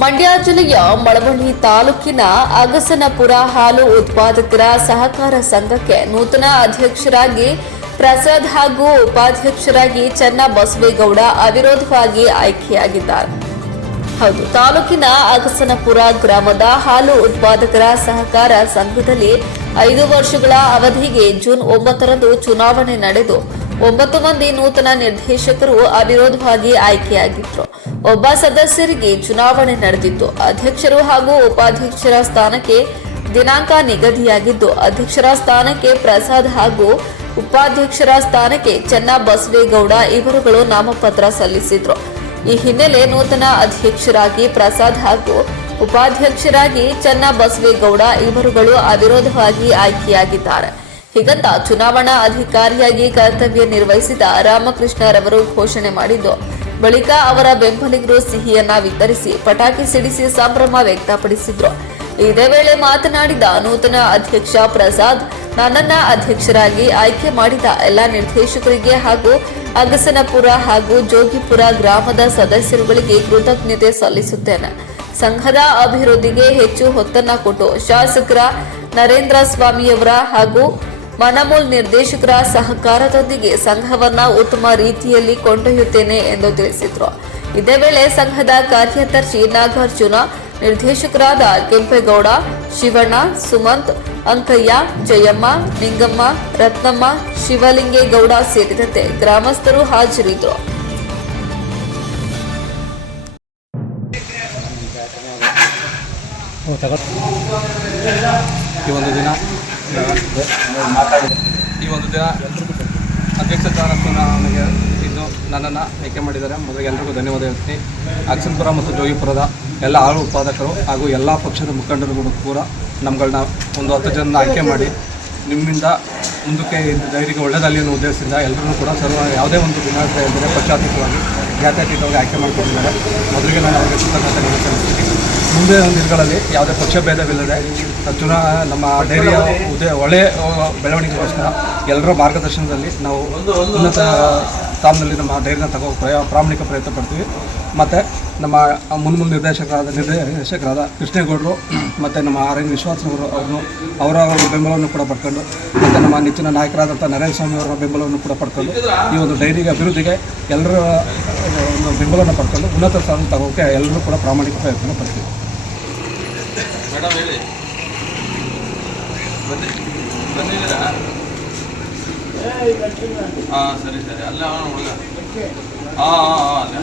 ಮಂಡ್ಯ ಜಿಲ್ಲೆಯ ಮಳವಳ್ಳಿ ತಾಲೂಕಿನ ಅಗಸನಪುರ ಹಾಲು ಉತ್ಪಾದಕರ ಸಹಕಾರ ಸಂಘಕ್ಕೆ ನೂತನ ಅಧ್ಯಕ್ಷರಾಗಿ ಪ್ರಸಾದ್ ಹಾಗೂ ಉಪಾಧ್ಯಕ್ಷರಾಗಿ ಚನ್ನಬಸವೇಗೌಡ ಅವಿರೋಧವಾಗಿ ಆಯ್ಕೆಯಾಗಿದ್ದಾರೆ. ಹೌದು, ತಾಲೂಕಿನ ಅಗಸನಪುರ ಗ್ರಾಮದ ಹಾಲು ಉತ್ಪಾದಕರ ಸಹಕಾರ ಸಂಘದಲ್ಲಿ 5 ವರ್ಷಗಳ ಅವಧಿಗೆ ಜೂನ್ 9ರಂದು ಚುನಾವಣೆ ನಡೆದು 9 ಮಂದಿ ನೂತನ ನಿರ್ದೇಶಕರು ಅವಿರೋಧವಾಗಿ ಆಯ್ಕೆಯಾಗಿದ್ದರು. ಒಬ್ಬ ಸದಸ್ಯರಿಗೆ ಚುನಾವಣೆ ನಡೆದಿತ್ತು. ಅಧ್ಯಕ್ಷರು ಹಾಗೂ ಉಪಾಧ್ಯಕ್ಷರ ಸ್ಥಾನಕ್ಕೆ ದಿನಾಂಕ ನಿಗದಿಯಾಗಿದ್ದು, ಅಧ್ಯಕ್ಷರ ಸ್ಥಾನಕ್ಕೆ ಪ್ರಸಾದ್ ಹಾಗೂ ಉಪಾಧ್ಯಕ್ಷರ ಸ್ಥಾನಕ್ಕೆ ಚನ್ನಬಸವೇಗೌಡ ಇವರುಗಳು ನಾಮಪತ್ರ ಸಲ್ಲಿಸಿದ್ರು. ಈ ಹಿನ್ನೆಲೆ ನೂತನ ಅಧ್ಯಕ್ಷರಾಗಿ ಪ್ರಸಾದ್ ಹಾಗೂ ಉಪಾಧ್ಯಕ್ಷರಾಗಿ ಚನ್ನಬಸವೇಗೌಡ ಇವರುಗಳು ಅವಿರೋಧವಾಗಿ ಆಯ್ಕೆಯಾಗಿದ್ದಾರೆ. ಹೀಗಂತ ಚುನಾವಣಾ ಅಧಿಕಾರಿಯಾಗಿ ಕರ್ತವ್ಯ ನಿರ್ವಹಿಸಿದ ರಾಮಕೃಷ್ಣರವರು ಘೋಷಣೆ ಮಾಡಿದ್ದು, ಬಳಿಕ ಅವರ ಬೆಂಬಲಿಗರು ಸಿಹಿಯನ್ನ ವಿತರಿಸಿ ಪಟಾಕಿ ಸಿಡಿಸಿ ಸಂಭ್ರಮ ವ್ಯಕ್ತಪಡಿಸಿದ್ರು. ಇದೇ ವೇಳೆ ಮಾತನಾಡಿದ ನೂತನ ಅಧ್ಯಕ್ಷ ಪ್ರಸಾದ್, ನನ್ನನ್ನ ಅಧ್ಯಕ್ಷರಾಗಿ ಆಯ್ಕೆ ಮಾಡಿದ ಎಲ್ಲ ನಿರ್ದೇಶಕರಿಗೆ ಹಾಗೂ ಅಗಸನಪುರ ಹಾಗೂ ಜೋಗಿಪುರ ಗ್ರಾಮದ ಸದಸ್ಯರುಗಳಿಗೆ ಕೃತಜ್ಞತೆ ಸಲ್ಲಿಸುತ್ತೇನೆ. ಸಂಘದ ಅಭಿವೃದ್ಧಿಗೆ ಹೆಚ್ಚು ಹೊತ್ತನ್ನ ಕೊಟ್ಟು ಶಾಸಕರ ನರೇಂದ್ರ ಸ್ವಾಮಿಯವರ ಹಾಗೂ ಮನಮೂಲ್ ನಿರ್ದೇಶಕರ ಸಹಕಾರದೊಂದಿಗೆ ಸಂಘವನ್ನ ಉತ್ತಮ ರೀತಿಯಲ್ಲಿ ಕೊಂಡೊಯ್ಯುತ್ತೇನೆ ಎಂದು ತಿಳಿಸಿದರು. ಇದೇ ವೇಳೆ ಸಂಘದ ಕಾರ್ಯದರ್ಶಿ ನಾಗಾರ್ಜುನ, ನಿರ್ದೇಶಕರಾದ ಕೆಂಪೇಗೌಡ, ಶಿವಣ್ಣ, ಸುಮಂತ್, ಅಂಕಯ್ಯ, ಜಯಮ್ಮ, ನಿಂಗಮ್ಮ, ರತ್ನಮ್ಮ, ಶಿವಲಿಂಗೇಗೌಡ ಸೇರಿದಂತೆ ಗ್ರಾಮಸ್ಥರು ಹಾಜರಿದ್ದರು. ಈ ಒಂದು ದಿನ ಅಧ್ಯಕ್ಷ ಚುನಾವಣೆಗೆ ಇದ್ದು ನನ್ನನ್ನು ಆಯ್ಕೆ ಮಾಡಿದ್ದಾರೆ. ಮೊದಲಿಗೆ ಎಲ್ಲರಿಗೂ ಧನ್ಯವಾದ ಹೇಳ್ತೀನಿ. ಅಗಸನಪುರ ಮತ್ತು ಜೋಗಿಪುರದ ಎಲ್ಲ ಹಾಲು ಉತ್ಪಾದಕರು ಹಾಗೂ ಎಲ್ಲ ಪಕ್ಷದ ಮುಖಂಡರುಗಳು ಕೂಡ ನಮ್ಗಳನ್ನ ಒಂದು 10 ಜನ ಆಯ್ಕೆ ಮಾಡಿ ನಿಮ್ಮಿಂದ ಮುಂದಕ್ಕೆ ಧೈರ್ಯಕ್ಕೆ ಒಳ್ಳೆಯದಲ್ಲಿ ಅನ್ನೋ ಉದ್ದೇಶದಿಂದ ಎಲ್ಲರೂ ಕೂಡ ಯಾವುದೇ ಒಂದು ಭಿನ್ನಾಭಿಪ್ರಾಯ ಇದ್ದರೆ ಪಕ್ಷಾತೀತವಾಗಿ ಜಾತ್ಯತೀತವಾಗಿ ಆಯ್ಕೆ ಮಾಡಿಕೊಂಡಿದ್ದಾರೆ. ಮೊದಲಿಗೆ ನಾನು ಅವರಿಗೆ ಕೃತಜ್ಞತೆ ಸಲ್ಲಿಸ್ತೀನಿ. ಮುಂದೆ ದಿನಗಳಲ್ಲಿ ಯಾವುದೇ ಪಕ್ಷ ಭೇದವಿಲ್ಲದೆ ನಮ್ಮ ಡೈರಿಯ ಒಳ್ಳೆಯ ಬೆಳವಣಿಗೆಗೋಸ್ಕರ ಎಲ್ಲರ ಮಾರ್ಗದರ್ಶನದಲ್ಲಿ ನಾವು ಉನ್ನತ ಸ್ಥಾನದಲ್ಲಿ ನಮ್ಮ ಡೈರಿನ ತಗೋ ಪ್ರಾಮಾಣಿಕ ಪ್ರಯತ್ನ ಪಡ್ತೀವಿ. ಮತ್ತು ನಮ್ಮ ಮುನ್ಮೂಲ ನಿರ್ದೇಶಕರಾದ ಕೃಷ್ಣೇಗೌಡರು ಮತ್ತು ನಮ್ಮ RN ವಿಶ್ವಾಸನವರು ಅವರ ಬೆಂಬಲವನ್ನು ಕೂಡ ಪಡ್ಕೊಂಡು, ಮತ್ತು ನಮ್ಮ ನೆಚ್ಚಿನ ನಾಯಕರಾದಂಥ ನರೇಂದ್ರ ಸ್ವಾಮಿ ಅವರ ಬೆಂಬಲವನ್ನು ಕೂಡ ಪಡ್ಕೊಂಡು ಈ ಒಂದು ಡೈರಿಗೆ ಅಭಿವೃದ್ಧಿಗೆ ಎಲ್ಲರ ಒಂದು ಬೆಂಬಲವನ್ನು ಪಡ್ಕೊಂಡು ಉನ್ನತ ಸ್ಥಾನ ತಗೋಕ್ಕೆ ಎಲ್ಲರೂ ಕೂಡ ಪ್ರಾಮಾಣಿಕ ಪ್ರಯತ್ನ ಪಡ್ತೀವಿ. ಮೇಡಮ್ ಹೇಳಿ, ಬಂದಿದ್ದೀರಾ? ಹಾಂ, ಸರಿ ಅಲ್ಲ ಹುಡುಗ. ಹಾಂ ಅಲ್ಲೇ